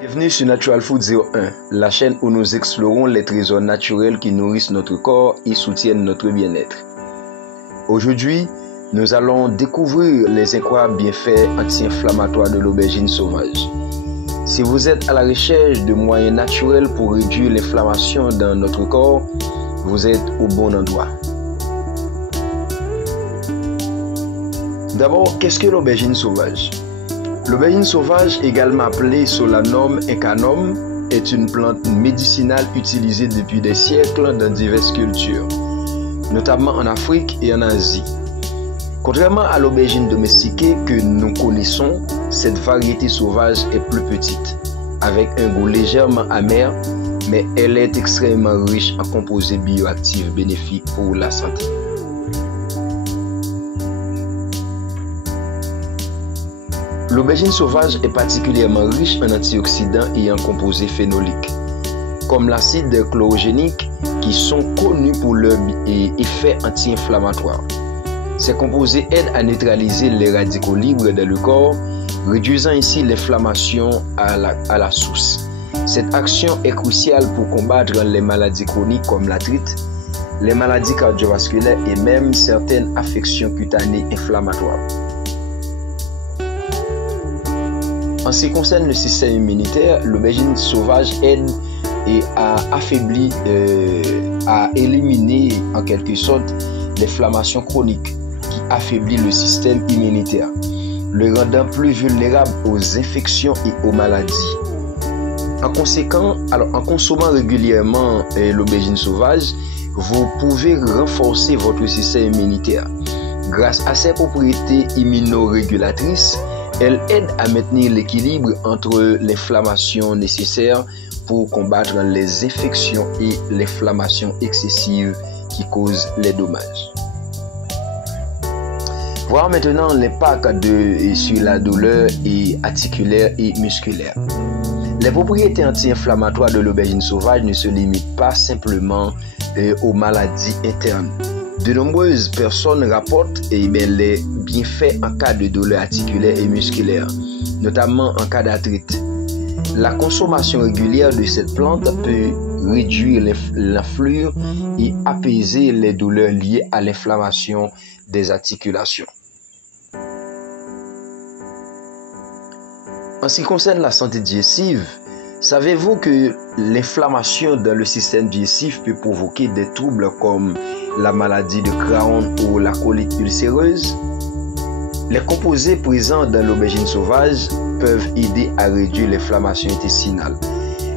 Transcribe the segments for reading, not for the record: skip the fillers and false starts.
Bienvenue sur Natural Food 01, la chaîne où nous explorons les trésors naturels qui nourrissent notre corps et soutiennent notre bien-être. Aujourd'hui, nous allons découvrir les incroyables bienfaits anti-inflammatoires de l'aubergine sauvage. Si vous êtes à la recherche de moyens naturels pour réduire l'inflammation dans notre corps, vous êtes au bon endroit. D'abord, qu'est-ce que l'aubergine sauvage? L'aubergine sauvage, également appelée Solanum incanum, est une plante médicinale utilisée depuis des siècles dans diverses cultures, notamment en Afrique et en Asie. Contrairement à l'aubergine domestiquée que nous connaissons, cette variété sauvage est plus petite, avec un goût légèrement amer, mais elle est extrêmement riche en composés bioactifs bénéfiques pour la santé. L'aubergine sauvage est particulièrement riche en antioxydants et en composés phénoliques, comme l'acide chlorogénique, qui sont connus pour leur effet anti-inflammatoire. Ces composés aident à neutraliser les radicaux libres dans le corps, réduisant ainsi l'inflammation à la source. Cette action est cruciale pour combattre les maladies chroniques comme l'arthrite, les maladies cardiovasculaires et même certaines affections cutanées inflammatoires. En ce qui concerne le système immunitaire, l'aubergine sauvage aide à éliminer en quelque sorte l'inflammation chronique qui affaiblit le système immunitaire, le rendant plus vulnérable aux infections et aux maladies. En conséquence, en consommant régulièrement l'aubergine sauvage, vous pouvez renforcer votre système immunitaire. Grâce à ses propriétés immunorégulatrices, elle aide à maintenir l'équilibre entre l'inflammation nécessaire pour combattre les infections et l'inflammation excessive qui cause les dommages. Voir maintenant l'impact sur la douleur articulaire et musculaire. Les propriétés anti-inflammatoires de l'aubergine sauvage ne se limitent pas simplement aux maladies internes. De nombreuses personnes rapportent les bienfaits en cas de douleur articulaire et musculaire, notamment en cas d'arthrite. La consommation régulière de cette plante peut réduire l'influre et apaiser les douleurs liées à l'inflammation des articulations. En ce qui concerne la santé digestive, savez-vous que l'inflammation dans le système digestif peut provoquer des troubles comme la maladie de Crohn ou la colite ulcéreuse? Les composés présents dans l'aubergine sauvage peuvent aider à réduire l'inflammation intestinale,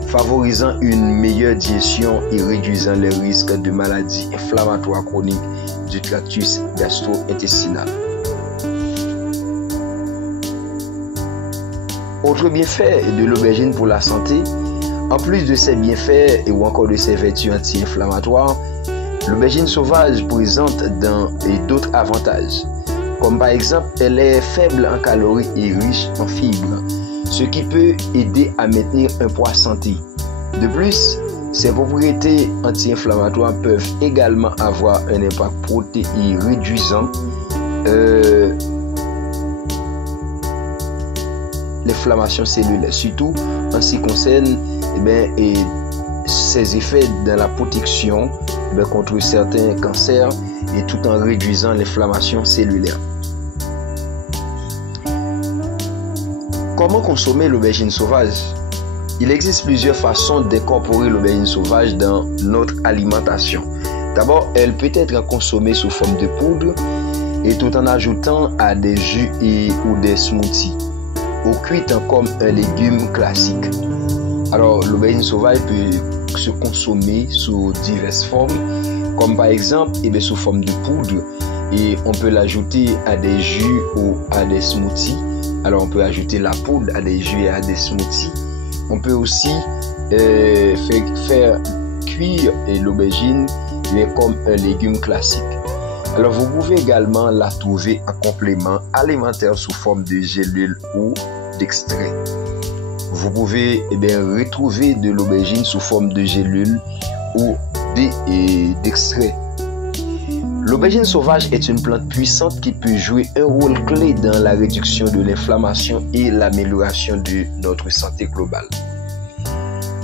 favorisant une meilleure digestion et réduisant les risques de maladies inflammatoires chroniques du tractus gastro-intestinal. Autre bienfait de l'aubergine pour la santé, en plus de ses bienfaits ou encore de ses vertus anti-inflammatoires, l'aubergine sauvage présente d'autres avantages, comme par exemple elle est faible en calories et riche en fibres, ce qui peut aider à maintenir un poids santé. De plus, ses propriétés anti-inflammatoires peuvent également avoir un impact protéiné réduisant l'inflammation cellulaire, surtout en ce qui concerne ses effets dans la protection contre certains cancers et tout en réduisant l'inflammation cellulaire. Comment consommer l'aubergine sauvage? Il existe plusieurs façons d'incorporer l'aubergine sauvage dans notre alimentation. D'abord, elle peut être consommée sous forme de poudre et tout en ajoutant à des jus ou des smoothies, ou cuite comme un légume classique. Alors, l'aubergine sauvage peut se consommer sous diverses formes, comme par exemple sous forme de poudre, et on peut l'ajouter à des jus ou à des smoothies. Alors, on peut ajouter la poudre à des jus et à des smoothies. On peut aussi faire cuire l'aubergine comme un légume classique. Alors, vous pouvez également la trouver en complément alimentaire sous forme de gélule ou d'extrait. Vous pouvez retrouver de l'aubergine sous forme de gélule ou d'extrait. L'aubergine sauvage est une plante puissante qui peut jouer un rôle clé dans la réduction de l'inflammation et l'amélioration de notre santé globale.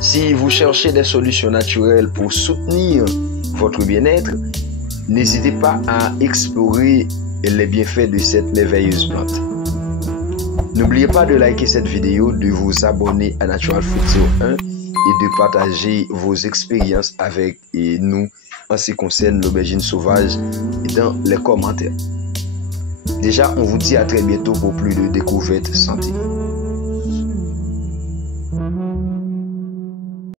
Si vous cherchez des solutions naturelles pour soutenir votre bien-être, n'hésitez pas à explorer les bienfaits de cette merveilleuse plante. N'oubliez pas de liker cette vidéo, de vous abonner à Natural Food 01 et de partager vos expériences avec nous en ce qui concerne l'aubergine sauvage dans les commentaires. Déjà, on vous dit à très bientôt pour plus de découvertes santé.